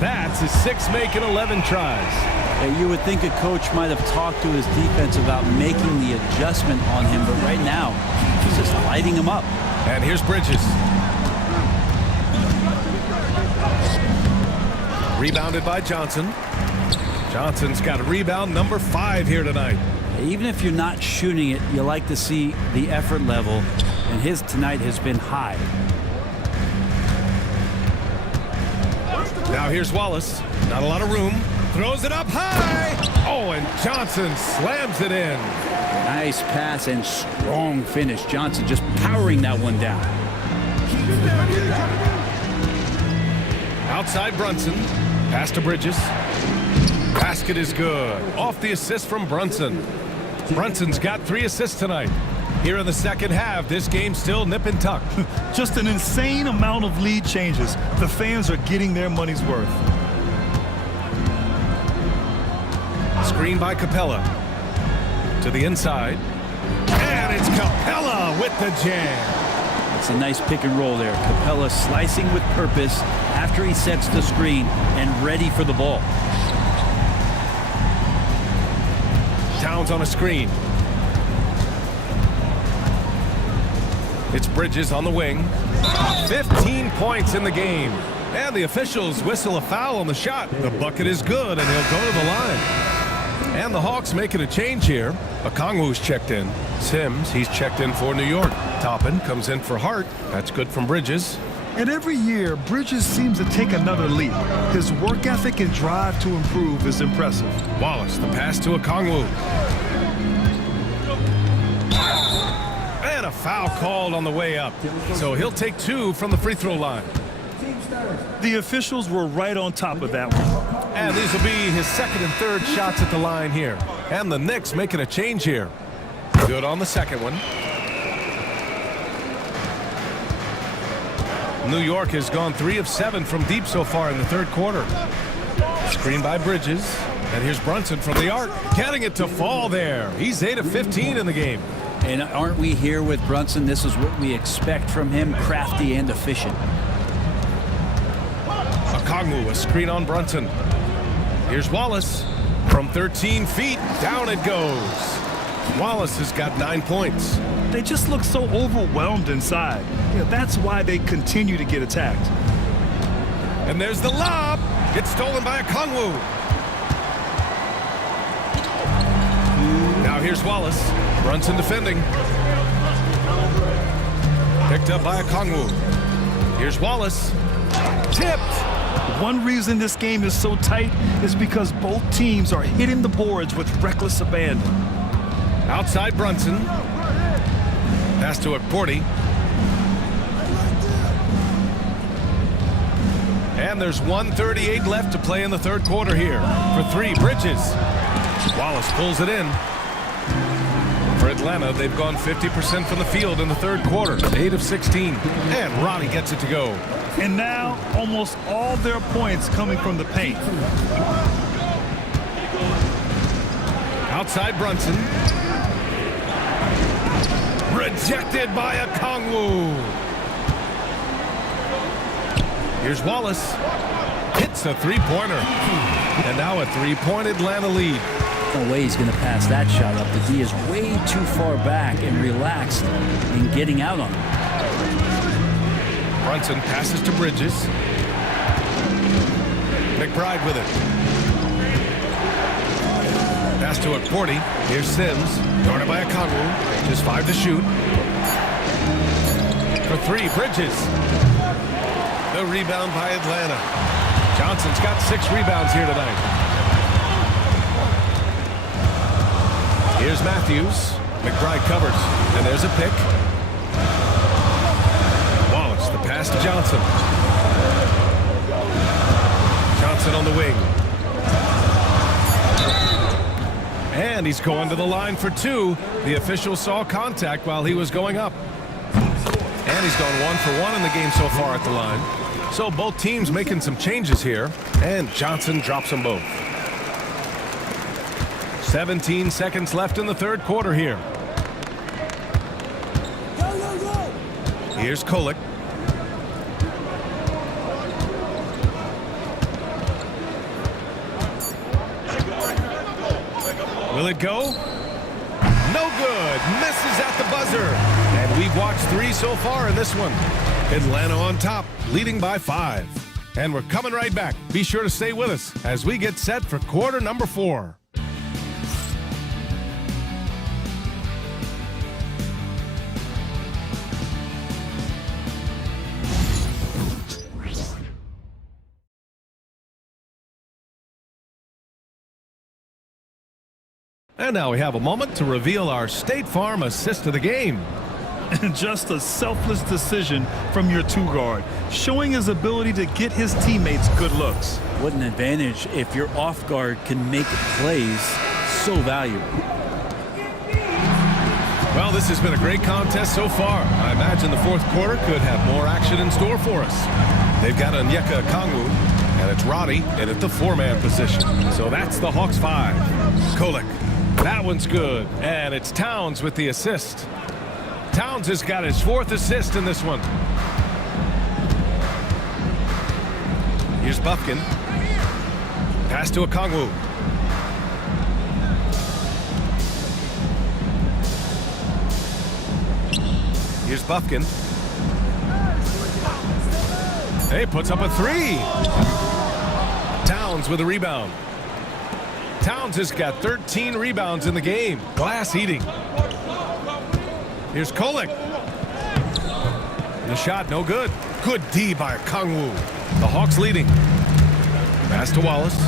That's his 6th make in 11 tries. You would think a coach might have talked to his defense about making the adjustment on him, but right now, he's just lighting him up. And here's Bridges. Rebounded by Johnson. Johnson's got a rebound number 5 here tonight. Even if you're not shooting it, you like to see the effort level, and his tonight has been high. Now here's Wallace. Not a lot of room. Throws it up high. Oh, and Johnson slams it in. Nice pass and strong finish. Johnson just powering that one down. Outside Brunson. Pass to Bridges. Basket is good. Off the assist from Brunson. Brunson's got 3 assists tonight. Here in the second half, this game's still nip and tuck. Just an insane amount of lead changes. The fans are getting their money's worth. Screen by Capella. To the inside. And it's Capella with the jam. It's a nice pick and roll there. Capella slicing with purpose after he sets the screen and ready for the ball. Towns on a screen. It's Bridges on the wing. 15 points in the game. And the officials whistle a foul on the shot. The bucket is good, and he'll go to the line. And the Hawks making a change here. Okongwu's checked in. Sims, he's checked in for New York. Toppin comes in for Hart. That's good from Bridges. And every year, Bridges seems to take another leap. His work ethic and drive to improve is impressive. Wallace, the pass to Okongwu. And a foul called on the way up. So he'll take 2 from the free throw line. The officials were right on top of that one. And these will be his 2nd and 3rd shots at the line here. And the Knicks making a change here. Good on the second one. New York has gone 3 of 7 from deep so far in the 3rd quarter. Screen by Bridges. And here's Brunson from the arc. Getting it to fall there. He's 8 of 15 in the game. And aren't we here with Brunson? This is what we expect from him, crafty and efficient. Okongwu, a screen on Brunson. Here's Wallace. From 13 feet, down it goes. Wallace has got 9 points. They just look so overwhelmed inside. That's why they continue to get attacked. And there's the lob. It's stolen by Okongwu. Now here's Wallace. Brunson defending. Picked up by Okongwu. Here's Wallace. Tipped. One reason this game is so tight is because both teams are hitting the boards with reckless abandon. Outside Brunson. Pass to Porty. And there's 1:38 left to play in the 3rd quarter here. For 3, Bridges. Wallace pulls it in. For Atlanta, they've gone 50% from the field in the 3rd quarter. 8 of 16. And Roddy gets it to go. And now, almost all their points coming from the paint. Outside Brunson. Rejected by Okongwu. Here's Wallace. hits a three-pointer. And now a three-point Atlanta lead. No way he's going to pass that shot up. The D is way too far back and relaxed in getting out on it. Brunson passes to Bridges. McBride with it. Pass to a 40. Here's Sims. Guarded by Okongwu. Just 5 to shoot. For 3, Bridges. The rebound by Atlanta. Johnson's got 6 rebounds here tonight. Here's Matthews. McBride covers. And there's a pick. Wallace, the pass to Johnson. Johnson on the wing. And he's going to the line for 2. The official saw contact while he was going up. And he's gone 1 for 1 in the game so far at the line. So both teams making some changes here. And Johnson drops them both. 17 seconds left in the third quarter here. Here's Kolek. Will it go? No good. Misses at the buzzer. And we've watched 3 so far in this one. Atlanta on top, leading by 5. And we're coming right back. Be sure to stay with us as we get set for quarter number 4. And now we have a moment to reveal our State Farm assist of the game. And just a selfless decision from your 2-guard, showing his ability to get his teammates good looks. What an advantage if your off guard can make plays so valuable. Well, this has been a great contest so far. I imagine the fourth quarter could have more action in store for us. They've got Onyeka Okongwu, and it's Roddy in at the 4-man position. So that's the Hawks 5. Kolek. That one's good. And it's Towns with the assist. Towns has got his 4th assist in this one. Here's Bufkin. Pass to Okongwu. Here's Bufkin. Hey, puts up a 3. Towns with a rebound. Towns has got 13 rebounds in the game. Glass eating. Here's Kolek. The shot no good. Good D by Okongwu. The Hawks leading. Pass to Wallace.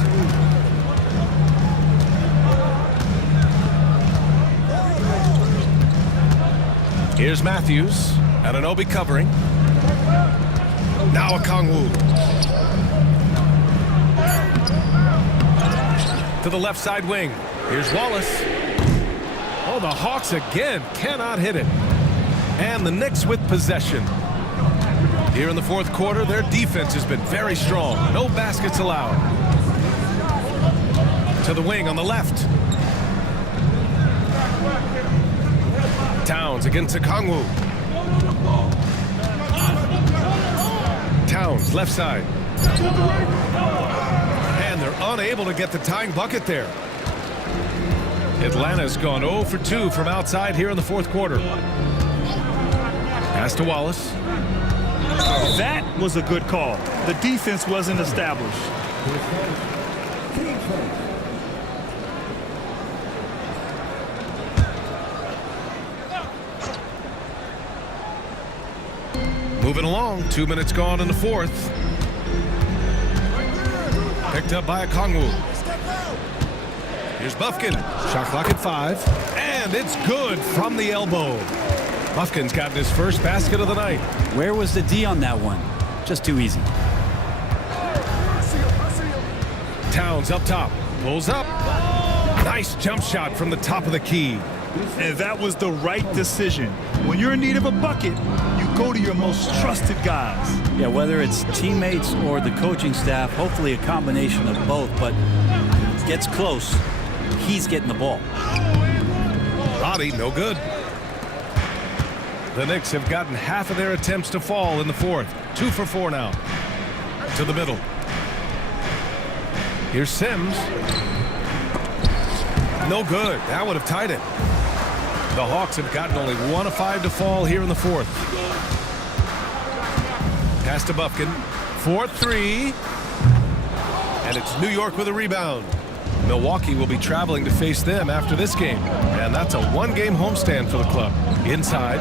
Here's Matthews. Anunoby covering. Now Okongwu. To the left side wing. Here's Wallace. Oh, the Hawks again cannot hit it. And the Knicks with possession. Here in the fourth quarter, their defense has been very strong. No baskets allowed. To the wing on the left. Towns against Okongwu. Towns, left side. And they're unable to get the tying bucket there. Atlanta's gone 0 for 2 from outside here in the fourth quarter. Pass to Wallace. That was a good call. The defense wasn't established. Moving along, 2 minutes gone in the fourth. Picked up by Okongwu. Here's Bufkin. Shot clock at 5. And it's good from the elbow. Bufkin's gotten his first basket of the night. Where was the D on that one? Just too easy. Towns up top. Pulls up. Nice jump shot from the top of the key. And that was the right decision. When you're in need of a bucket, you go to your most trusted guys. Yeah, whether it's teammates or the coaching staff, hopefully a combination of both, but gets close. He's getting the ball. Roddy, no good. The Knicks have gotten half of their attempts to fall in the fourth. 2 for 4 now. To the middle. Here's Sims. No good. That would have tied it. The Hawks have gotten only 1 of 5 to fall here in the fourth. Pass to Bufkin. 4-3. And it's New York with a rebound. Milwaukee will be traveling to face them after this game. And that's a one-game homestand for the club. Inside.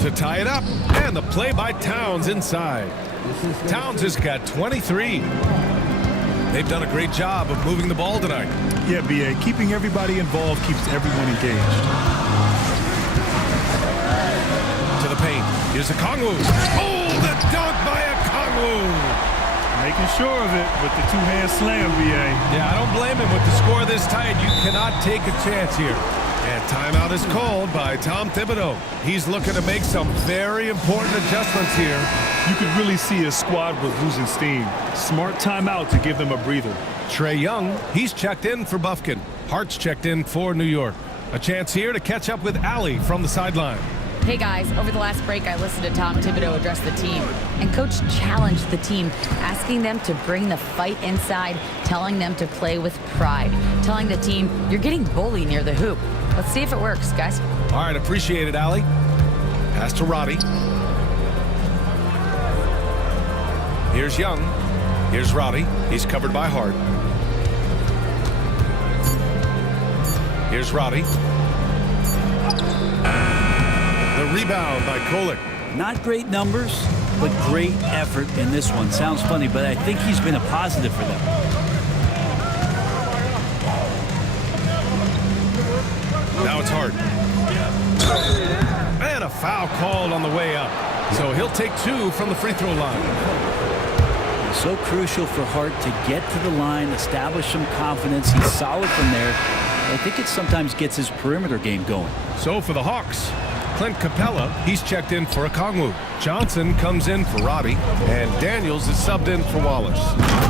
To tie it up. And the play by Towns inside. Towns has got 23. They've done a great job of moving the ball tonight. Yeah, B.A., keeping everybody involved keeps everyone engaged. To the paint. Here's Okongwu. Oh, the dunk by Okongwu. Making sure of it with the two-hand slam, B.A. Yeah, I don't blame him with the score this tight. You cannot take a chance here. And timeout is called by Tom Thibodeau. He's looking to make some very important adjustments here. You could really see his squad was losing steam. Smart timeout to give them a breather. Trae Young, he's checked in for Bufkin. Hart's checked in for New York. A chance here to catch up with Allie from the sideline. Hey guys, over the last break I listened to Tom Thibodeau address the team, and Coach challenged the team, asking them to bring the fight inside, telling them to play with pride, telling the team, you're getting bullied near the hoop. Let's see if it works, guys. All right, appreciate it, Allie. Pass to Roddy. Here's Young. Here's Roddy. He's covered by Hart. Here's Roddy. The rebound by Kolek. Not great numbers, but great effort in this one. Sounds funny, but I think he's been a positive for them. Now it's Hart. And a foul called on the way up. So he'll take 2 from the free throw line. So crucial for Hart to get to the line, establish some confidence. He's solid from there. I think it sometimes gets his perimeter game going. So for the Hawks, Clint Capella, he's checked in for Okongwu. Johnson comes in for Roddy, and Daniels is subbed in for Wallace.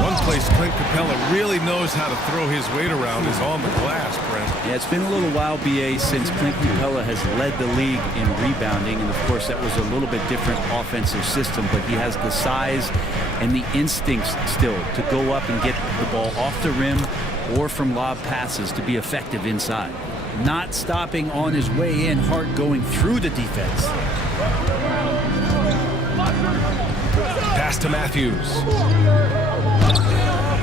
One place Clint Capella really knows how to throw his weight around is on the glass, Brent. Yeah, it's been a little while, B.A., since Clint Capella has led the league in rebounding, and of course that was a little bit different offensive system, but he has the size and the instincts still to go up and get the ball off the rim or from lob passes to be effective inside. Not stopping on his way in, Hart going through the defense. Pass to Matthews.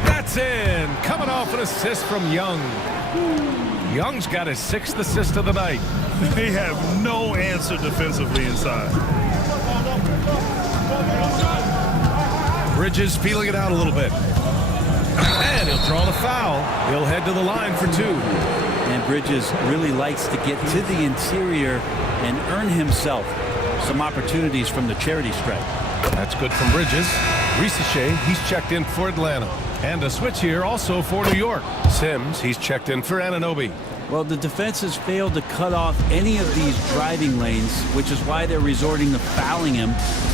That's in. Coming off an assist from Young. Young's got his 6th assist of the night. They have no answer defensively inside. Bridges feeling it out a little bit. And he'll draw the foul. He'll head to the line for 2. And Bridges really likes to get to the interior and earn himself some opportunities from the charity stripe. That's good from Bridges. Risache, he's checked in for Atlanta. And a switch here also for New York. Sims, he's checked in for Anunoby. Well, the defense has failed to cut off any of these driving lanes, which is why they're resorting to fouling him,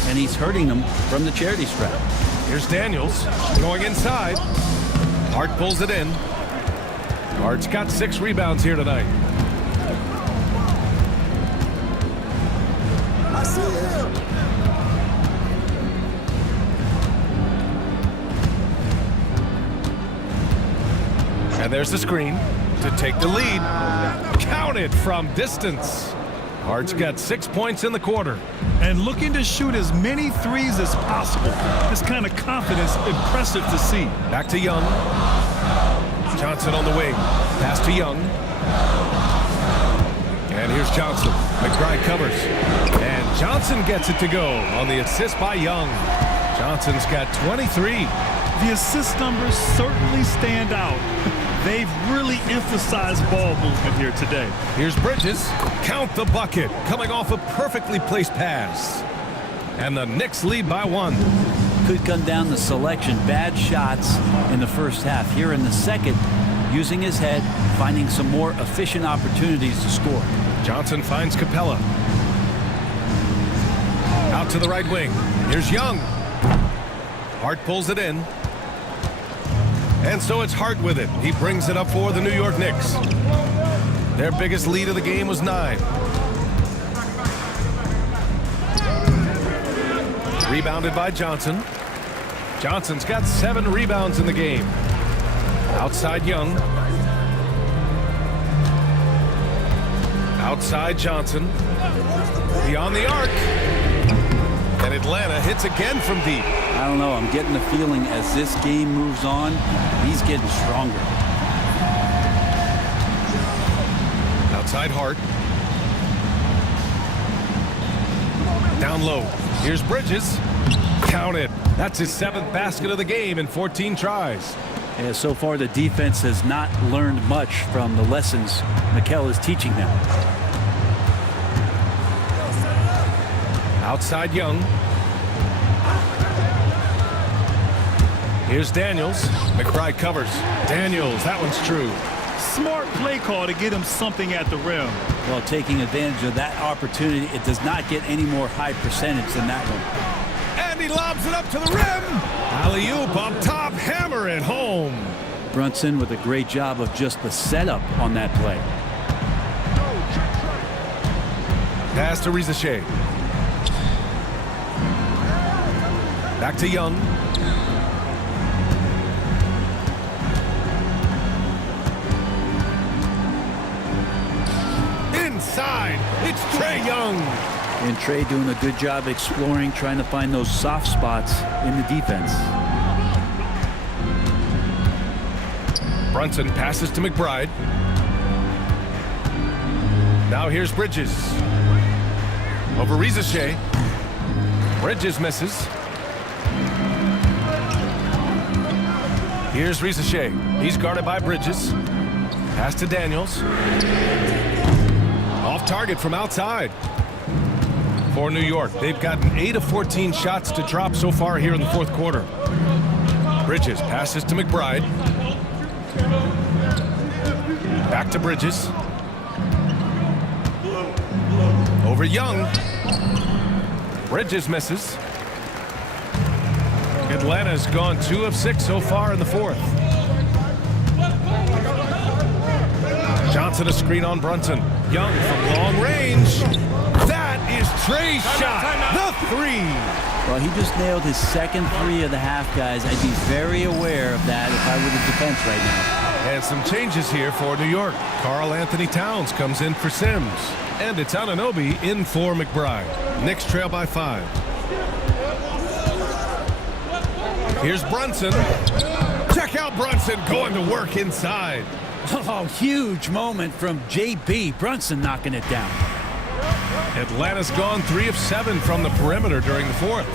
and he's hurting them from the charity stripe. Here's Daniels going inside. Hart pulls it in. Hart's got 6 rebounds here tonight. I see him. And there's the screen to take the lead. Counted from distance. Hart's got 6 points in the quarter. And looking to shoot as many threes as possible. This kind of confidence, impressive to see. Back to Young. Johnson on the wing. Pass to Young. And here's Johnson. McBride covers. And Johnson gets it to go on the assist by Young. Johnson's got 23. The assist numbers certainly stand out. They've really emphasized ball movement here today. Here's Bridges. Count the bucket. Coming off a perfectly placed pass. And the Knicks lead by 1. Could come down to selection. Bad shots in the first half. Here in the second, using his head, finding some more efficient opportunities to score. Johnson finds Capella. Out to the right wing. Here's Young. Hart pulls it in. And so it's Hart with it. He brings it up for the New York Knicks. Their biggest lead of the game was 9. Rebounded by Johnson. Johnson's got 7 rebounds in the game. Outside Young. Outside Johnson. Beyond the arc. And Atlanta hits again from deep. I don't know. I'm getting the feeling as this game moves on, he's getting stronger. Outside Hart. Down low. Here's Bridges. Counted. That's his 7th basket of the game in 14 tries. Yeah, so far the defense has not learned much from the lessons Mikel is teaching them. Outside Young. Here's Daniels. McBride covers. Daniels, that one's true. Smart play call to get him something at the rim. Well, taking advantage of that opportunity, it does not get any more high percentage than that one. And he lobs it up to the rim. Alley-oop up top, hammer it home. Brunson with a great job of just the setup on that play. Pass to Rizachet. Back to Young. Inside, it's Trae Young. And Trae doing a good job exploring, trying to find those soft spots in the defense. Brunson passes to McBride. Now here's Bridges. Over Rizachet. Bridges misses. Here's Rizachet. He's guarded by Bridges. Pass to Daniels. Off target from outside. For New York, they've gotten 8 of 14 shots to drop so far here in the 4th quarter. Bridges passes to McBride. Back to Bridges. Over Young. Bridges misses. Atlanta's gone 2 of 6 so far in the 4th. Johnson a screen on Brunson. Young from long range. That is Trae's shot. The 3. Well, he just nailed his 2nd 3 of the half, guys. I'd be very aware of that if I were the defense right now. And some changes here for New York. Karl Anthony Towns comes in for Sims. And it's Anunoby in for McBride. Knicks trail by 5. Here's Brunson. Check out Brunson going to work inside. Oh, huge moment from JB. Brunson knocking it down. Atlanta's gone 3 of 7 from the perimeter during the 4th.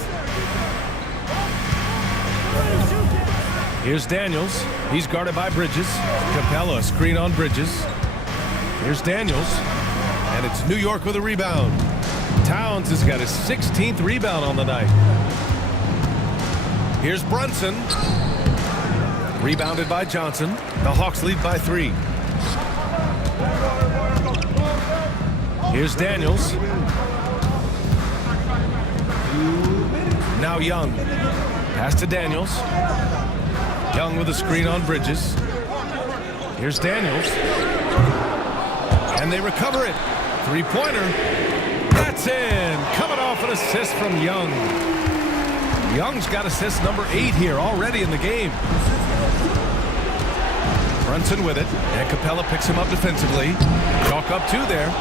Here's Daniels. He's guarded by Bridges. Capella screen on Bridges. Here's Daniels. And it's New York with a rebound. Towns has got his 16th rebound on the night. Here's Brunson. Rebounded by Johnson. The Hawks lead by 3. Here's Daniels. Now Young. Pass to Daniels. Young with a screen on Bridges. Here's Daniels. And they recover it. 3-pointer. That's in. Coming off an assist from Young. Young's got assist number 8 here already in the game. Brunson with it. And Capella picks him up defensively. Chalk up 2 there.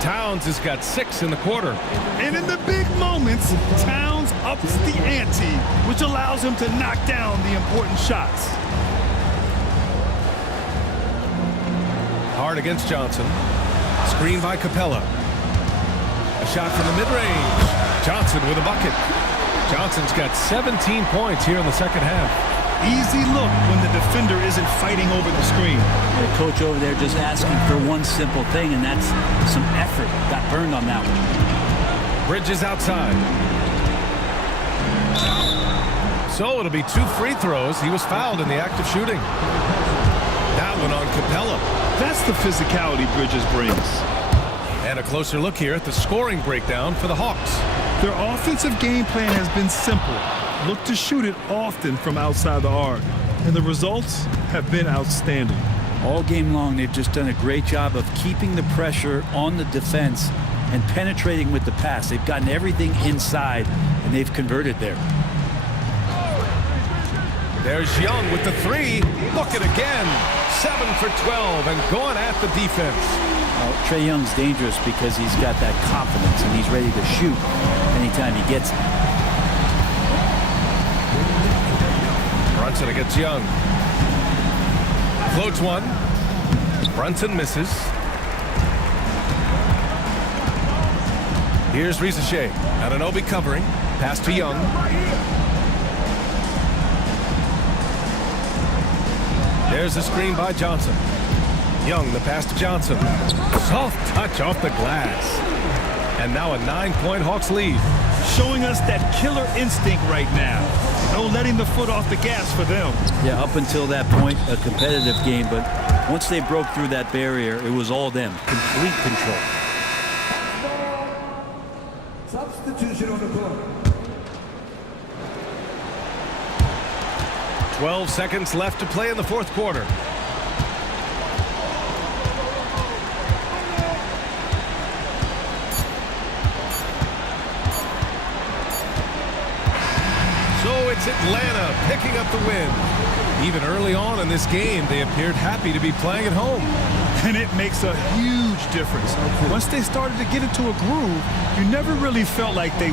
Towns has got 6 in the quarter. And in the big moments, Towns ups the ante, which allows him to knock down the important shots. Hard against Johnson. Screen by Capella. A shot from the mid-range. Johnson with a bucket. Johnson's got 17 points here in the 2nd half. Easy look when the defender isn't fighting over the screen. The coach over there just asking for one simple thing, and that's some effort. Got burned on that one. Bridges outside. So it'll be 2 free throws. He was fouled in the act of shooting. That one on Capella. That's the physicality Bridges brings. And a closer look here at the scoring breakdown for the Hawks. Their offensive game plan has been simple. Look to shoot it often from outside the arc. And the results have been outstanding. All game long, they've just done a great job of keeping the pressure on the defense and penetrating with the pass. They've gotten everything inside, and they've converted there. There's Young with the three. Look it again. 7 for 12 and going at the defense. Well, Trae Young's dangerous because he's got that confidence and he's ready to shoot anytime he gets it. Brunson against Young. Floats one. Brunson misses. Here's Rizachet. Anunoby covering. Pass to Young. There's a screen by Johnson. Young, the pass to Johnson. Soft touch off the glass. And now a 9-point Hawks lead. Showing us that killer instinct right now. No letting the foot off the gas for them. Yeah, up until that point, a competitive game, but once they broke through that barrier, it was all them. Complete control. Substitution on the clock. 12 seconds left to play in the fourth quarter. So it's Atlanta picking up the win. Even early on in this game, they appeared happy to be playing at home. And it makes a huge difference. Once they started to get into a groove, you never really felt like they